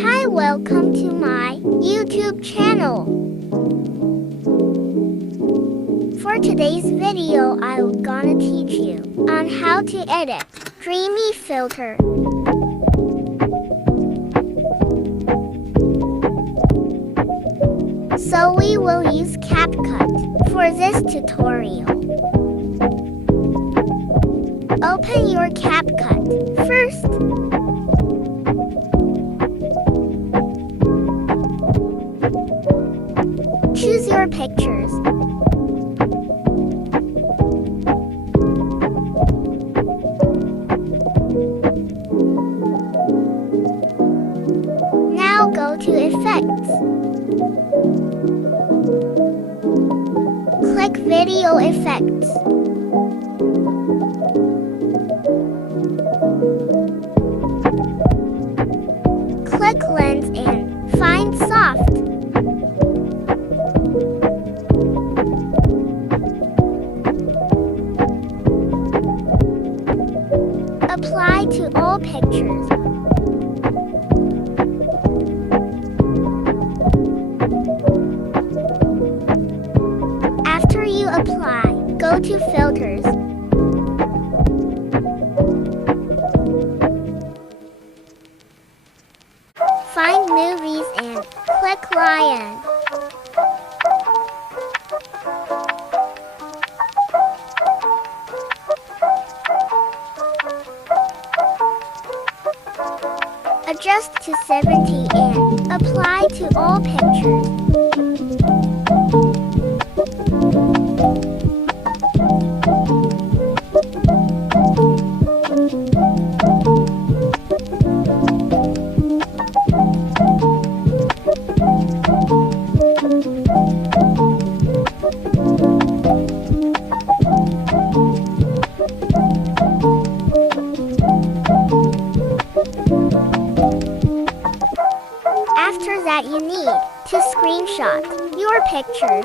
Hi, welcome to my YouTube channel. For today's video, I'm gonna teach you on how to edit Dreamy filter. So we will use CapCut for this tutorial. Open your CapCut first. Choose your pictures. Now go to Effects. Click Video Effects. Click Lens and find Soft. Apply to all pictures. After you apply, go to Filters. Find Movies and click Lion. Adjust to 70 and apply to all pictures. After that, you need to screenshot your pictures.